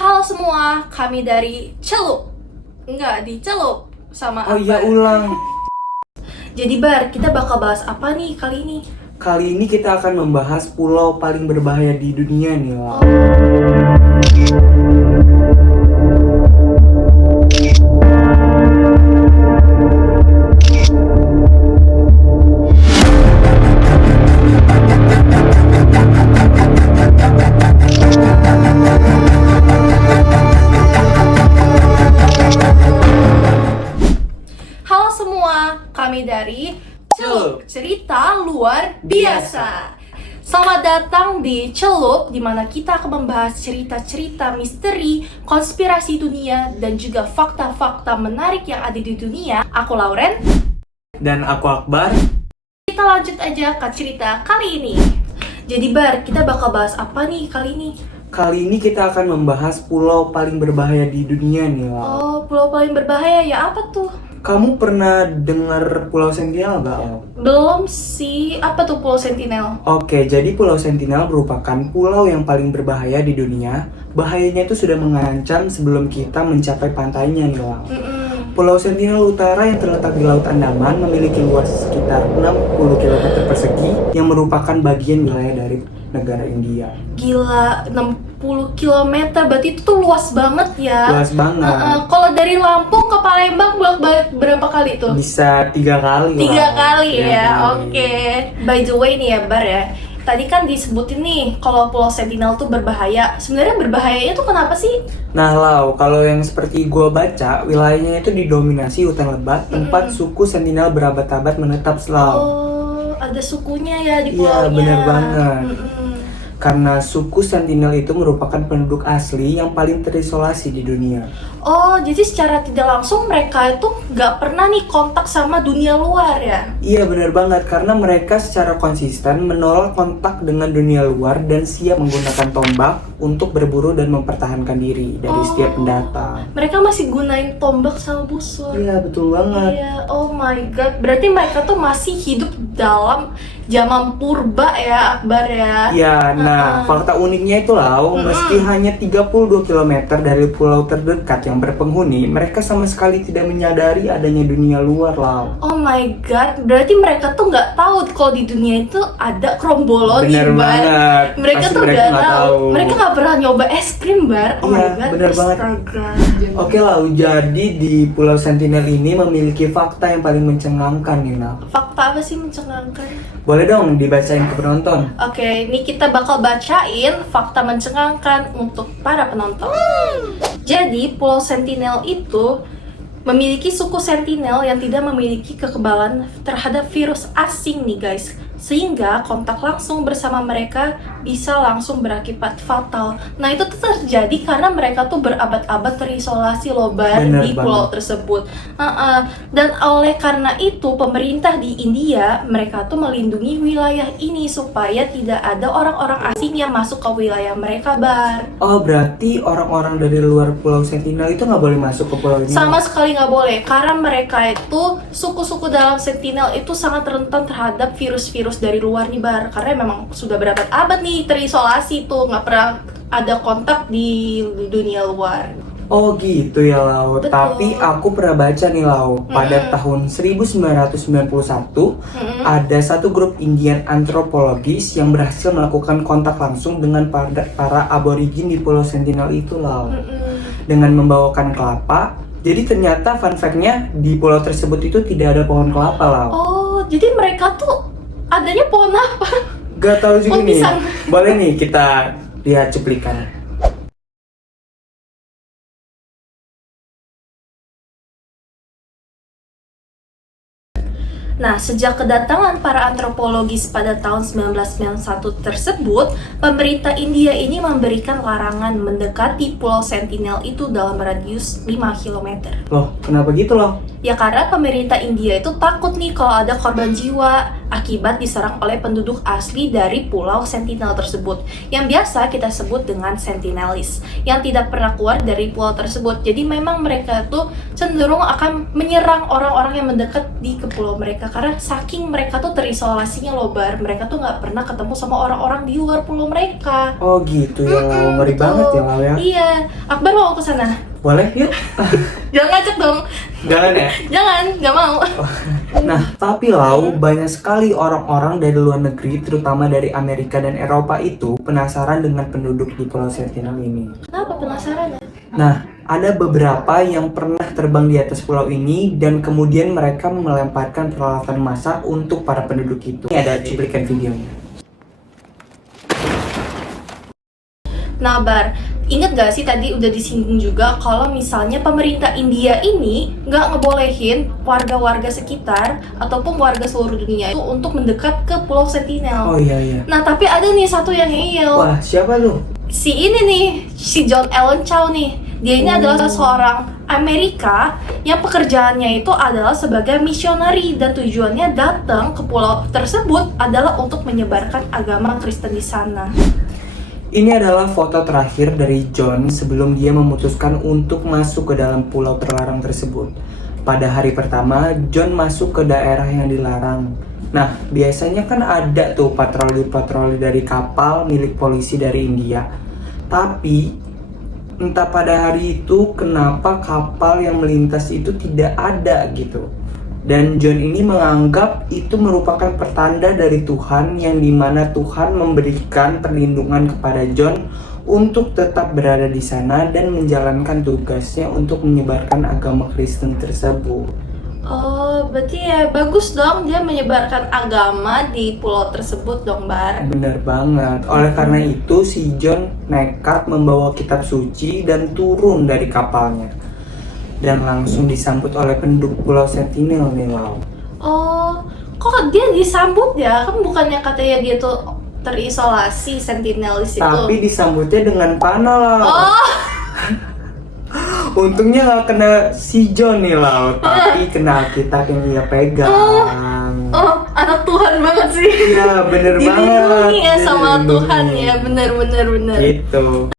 Halo semua, kami dari Celup. Enggak, di Celup sama Oh iya, Akbar. ulang. Jadi Bar, kita bakal bahas apa nih kali ini? Kali ini kita akan membahas pulau paling berbahaya di dunia nih, Lau. Halo semua, kami dari Celup, cerita luar biasa. Selamat datang di Celup, di mana kita akan membahas cerita-cerita misteri, konspirasi dunia, dan juga fakta-fakta menarik yang ada di dunia. Aku Lauren. Dan aku Akbar. Kita lanjut aja ke cerita kali ini. Jadi Bar, kita bakal bahas apa nih kali ini? Kali ini kita akan membahas pulau paling berbahaya di dunia nih, Lau. Oh, pulau paling berbahaya ya apa tuh? Kamu pernah dengar Pulau Sentinel nggak, Lau? Belum sih, apa tuh Pulau Sentinel? Oke, jadi Pulau Sentinel merupakan pulau yang paling berbahaya di dunia. Bahayanya itu sudah mengancam sebelum kita mencapai pantainya nih, Lau. Pulau Sentinel Utara yang terletak di Laut Andaman memiliki luas sekitar 60 km persegi yang merupakan bagian wilayah dari negara India. Gila, 60 km, berarti itu tuh luas banget ya. Luas banget. Kalau dari Lampung ke Palembang bolak-balik berapa kali tuh? Bisa 3 kali lah. 3 kali Tiga ya, kali. oke. By the way nih ya Bar ya, tadi kan disebutin nih kalau Pulau Sentinel tuh berbahaya. Sebenarnya berbahayanya tuh kenapa sih? Nah, Lau, kalau yang seperti gua baca, wilayahnya itu didominasi hutan lebat, tempat suku Sentinel berabad-abad menetap, Lau. Oh, ada sukunya ya di Iya, pulaunya. bener banget. Mm-mm. Karena suku Sentinel itu merupakan penduduk asli yang paling terisolasi di dunia. Oh, jadi secara tidak langsung mereka itu nggak pernah nih kontak sama dunia luar ya? Iya, benar banget, karena mereka secara konsisten menolak kontak dengan dunia luar dan siap menggunakan tombak untuk berburu dan mempertahankan diri dari setiap pendatang. Mereka masih gunain tombak sama busur. Iya, betul banget. Iya, oh my god. Berarti mereka tuh masih hidup dalam zaman purba ya, Akbar ya? Ya, nah, fakta uniknya itu Lau, meski hanya 32 km dari pulau terdekat yang berpenghuni, mereka sama sekali tidak menyadari adanya dunia luar, Lau. Oh my god, berarti mereka tuh nggak tahu kalau di dunia itu ada krombologi, Bener Bar. banget. Mereka Pasti tuh mereka nggak nggak tahu. tahu. Mereka nggak pernah nyoba es krim, Bar. Oh Iya, my god, bener banget. astaga. Oke Lau, jadi di Pulau Sentinel ini memiliki fakta yang paling mencengangkan nih, Lau. Fakta apa sih mencengangkan? Boleh dong dibacain ke penonton. Oke, ini kita bakal bacain fakta mencengangkan untuk para penonton. Jadi, Pulau Sentinel itu memiliki suku Sentinel yang tidak memiliki kekebalan terhadap virus asing nih guys. Sehingga kontak langsung bersama mereka bisa langsung berakibat fatal. Nah itu tuh terjadi karena mereka tuh berabad-abad terisolasi loh Bar Bener di pulau banget. tersebut. Dan oleh karena itu pemerintah di India mereka tuh melindungi wilayah ini supaya tidak ada orang-orang asing yang masuk ke wilayah mereka Bar. Oh, berarti orang-orang dari luar Pulau Sentinel itu nggak boleh masuk ke pulau ini? Sama sekali nggak boleh karena mereka itu suku-suku dalam Sentinel itu sangat rentan terhadap virus-virus dari luar nih Bar, karena memang sudah berabad-abad nih terisolasi tuh nggak pernah ada kontak di dunia luar. Oh gitu ya Lau, Betul. tapi aku pernah baca nih Lau, pada tahun 1991 ada satu grup Indian antropologis yang berhasil melakukan kontak langsung dengan para aborigin di Pulau Sentinel itu Lau, dengan membawakan kelapa. Jadi ternyata fun fact-nya di pulau tersebut itu tidak ada pohon kelapa Lau. Oh, jadi mereka tuh adanya pohon apa? Gak tahu juga Pohon nih. pisang. Boleh nih kita lihat cuplikan. Nah, sejak kedatangan para antropologis pada tahun 1991 tersebut, pemerintah India ini memberikan larangan mendekati Pulau Sentinel itu dalam radius 5 km. Loh, kenapa gitu loh? Ya karena pemerintah India itu takut nih kalau ada korban jiwa akibat diserang oleh penduduk asli dari Pulau Sentinel tersebut, yang biasa kita sebut dengan Sentinelis, yang tidak pernah keluar dari pulau tersebut. Jadi memang mereka tuh cenderung akan menyerang orang-orang yang mendekat di ke pulau mereka, karena saking mereka tuh terisolasinya loh Bar, mereka tuh nggak pernah ketemu sama orang-orang di luar pulau mereka. Oh gitu ya, Lau. Ngeri Betul. banget ya, Lau ya. Iya, Akbar mau ke sana. Boleh yuk? Jangan ngajak dong. Jangan ya? Jangan, nggak mau. Nah, tapi Lau, banyak sekali orang-orang dari luar negeri, terutama dari Amerika dan Eropa itu penasaran dengan penduduk di Pulau Sentinel ini. Kenapa penasaran ya? Nah, ada beberapa yang pernah terbang di atas pulau ini dan kemudian mereka melemparkan peralatan masak untuk para penduduk itu. Ini ada cuplikan videonya. Nah Bar, inget gak sih tadi udah disinggung juga kalau misalnya pemerintah India ini nggak ngebolehin warga-warga sekitar ataupun warga seluruh dunia itu untuk mendekat ke Pulau Sentinel. Oh iya. Nah tapi ada nih satu yang ngeyel. Wah, siapa lu? Si ini nih, si John Allen Chow nih. Dia ini adalah seorang Amerika yang pekerjaannya itu adalah sebagai misionari dan tujuannya datang ke pulau tersebut adalah untuk menyebarkan agama Kristen di sana. Ini adalah foto terakhir dari John sebelum dia memutuskan untuk masuk ke dalam pulau terlarang tersebut. Pada hari pertama, John masuk ke daerah yang dilarang. Nah, biasanya kan ada tuh patroli-patroli dari kapal milik polisi dari India. Tapi, entah pada hari itu kenapa kapal yang melintas itu tidak ada gitu. Dan John ini menganggap itu merupakan pertanda dari Tuhan, yang dimana Tuhan memberikan perlindungan kepada John untuk tetap berada di sana dan menjalankan tugasnya untuk menyebarkan agama Kristen tersebut. Oh, berarti ya bagus dong dia menyebarkan agama di pulau tersebut dong Bar. Benar banget. Oleh karena itu si John nekat membawa kitab suci dan turun dari kapalnya. Dan langsung disambut oleh penduduk Pulau Sentinel nih, Lau. Oh, kok dia disambut ya? Kan bukannya katanya dia tuh terisolasi Sentinelis itu. Tapi disambutnya dengan panah, Lau. Oh, Untungnya gak kena si John nih, Lau. Tapi kena kita yang dia pegang. oh, anak Tuhan banget sih. Iya, bener banget. Dilindungi ya sama Dilindungi. Tuhan ya, bener. Gitu.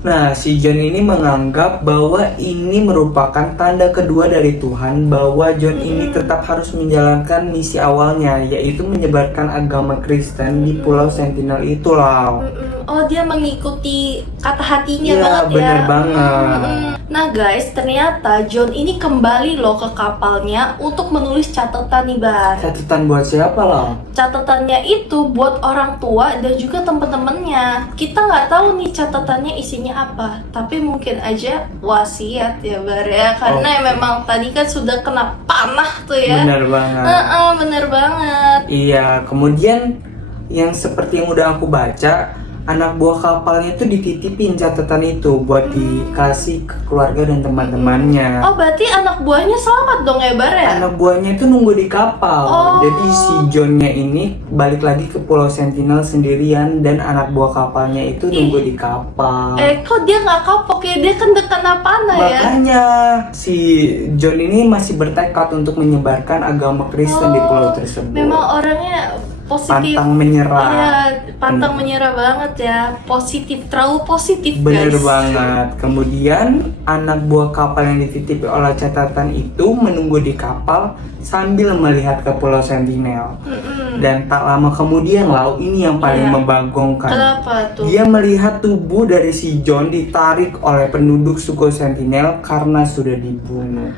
Nah, si John ini menganggap bahwa ini merupakan tanda kedua dari Tuhan bahwa John ini tetap harus menjalankan misi awalnya, yaitu menyebarkan agama Kristen di Pulau Sentinel itu, Lau. Oh, dia mengikuti kata hatinya Iya, banget ya. bener banget. Nah guys, ternyata John ini kembali loh ke kapalnya untuk menulis catatan nih Bar. Catatan buat siapa, Lau? Catatannya itu buat orang tua dan juga temen-temennya. Kita nggak tahu nih catatannya isinya apa, tapi mungkin aja wasiat ya Bar ya, karena memang tadi kan sudah kena panah tuh ya. Bener banget. Bener banget. Iya, kemudian yang seperti yang udah aku baca, anak buah kapalnya tuh dititipin catatan itu buat dikasih ke keluarga dan teman-temannya. Oh berarti anak buahnya selamat dong ya Bar ya? Anak buahnya itu nunggu di kapal. Oh. Jadi si Johnnya ini balik lagi ke Pulau Sentinel sendirian dan anak buah kapalnya itu nunggu di kapal. Kok dia nggak kapok ya? Dia kan kena panah ya? Makanya si John ini masih bertekad untuk menyebarkan agama Kristen di pulau tersebut. Memang orangnya positif. Pantang menyerah. Iya, pantang menyerah banget ya. Positif, terlalu positif Bener guys. banget. Kemudian anak buah kapal yang dititipi oleh catatan itu menunggu di kapal sambil melihat ke Pulau Sentinel. Dan tak lama kemudian Lau, ini yang paling Iya. membagongkan. Kenapa tuh? Dia melihat tubuh dari si John ditarik oleh penduduk suku Sentinel karena sudah dibunuh.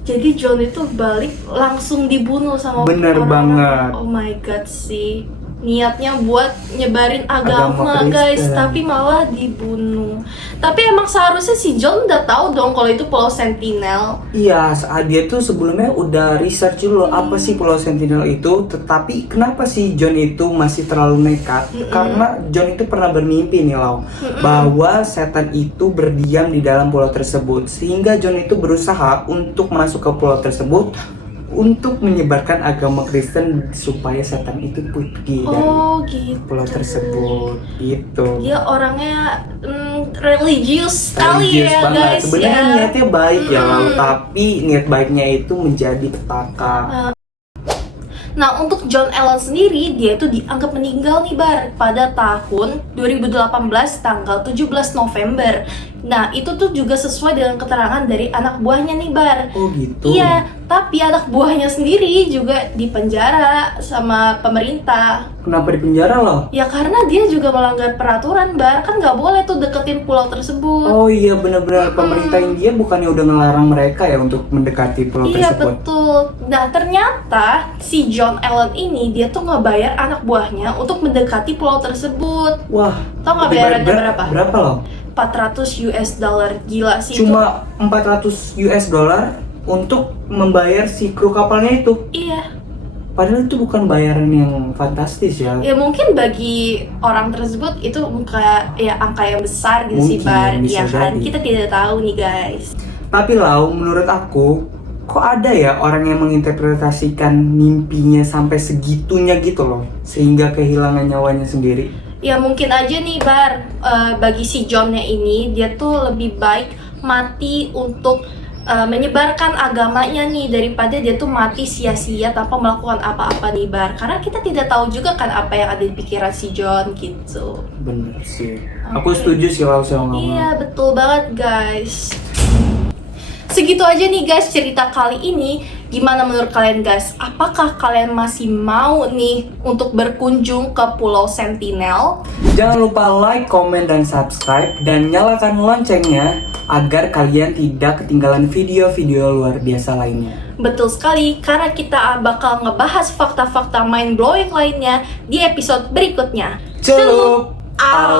Jadi John itu balik langsung dibunuh sama Bener orang-orang. banget. Oh my god sih. Niatnya buat nyebarin agama Agama guys, Kristen. tapi malah dibunuh. Tapi emang seharusnya si John udah tahu dong kalau itu Pulau Sentinel. Iya, saat dia tuh sebelumnya udah research dulu apa sih Pulau Sentinel itu. Tetapi kenapa sih John itu masih terlalu nekat? Karena John itu pernah bermimpi nih Lau, bahwa setan itu berdiam di dalam pulau tersebut. Sehingga John itu berusaha untuk masuk ke pulau tersebut untuk menyebarkan agama Kristen supaya setan itu pergi dari Oh gitu. pulau tersebut gitu. Dia orangnya religius sekali Religius ya banget. guys Sebenarnya ya. niatnya baik ya Lau, tapi niat baiknya itu menjadi petaka. Nah, untuk John Allen sendiri, dia itu dianggap meninggal nih Bar pada tahun 2018 tanggal 17 November. Nah, itu tuh juga sesuai dengan keterangan dari anak buahnya nih Bar. Oh gitu. Iya, tapi anak buahnya sendiri juga dipenjara sama pemerintah. Kenapa di penjara loh? Ya karena dia juga melanggar peraturan Bar, kan nggak boleh tuh deketin pulau tersebut. Oh iya benar-benar pemerintah India bukannya udah ngelarang mereka ya untuk mendekati pulau Iya tersebut. betul. Nah ternyata si John Allen ini dia tuh ngebayar anak buahnya untuk mendekati pulau tersebut. Wah. Tau nggak bayarannya berapa? Berapa loh? 400 US dollar. Gila sih Cuma 400 US dollar untuk membayar si kru kapalnya itu. itu. Iya. Padahal itu bukan bayaran yang fantastis ya. Ya mungkin bagi orang tersebut itu angka yang besar gitu sih Mungkin, Bar. bisa Ya kan jadi. kita tidak tahu nih guys. Tapi Lau, menurut aku, kok ada ya orang yang menginterpretasikan mimpinya sampai segitunya gitu loh, sehingga kehilangan nyawanya sendiri. Ya mungkin aja nih Bar, bagi si Johnnya ini dia tuh lebih baik mati untuk menyebarkan agamanya nih daripada dia tuh mati sia-sia tanpa melakukan apa-apa nih Bar. Karena kita tidak tahu juga kan apa yang ada di pikiran si John gitu. Bener sih. Oke. Aku setuju sih Lau sama kamu. Iya betul banget guys. Segitu aja nih guys cerita kali ini. Gimana menurut kalian guys? Apakah kalian masih mau nih untuk berkunjung ke Pulau Sentinel? Jangan lupa like, komen, dan subscribe, dan nyalakan loncengnya agar kalian tidak ketinggalan video-video luar biasa lainnya. Betul sekali, karena kita bakal ngebahas fakta-fakta mind-blowing lainnya di episode berikutnya. Celup Out!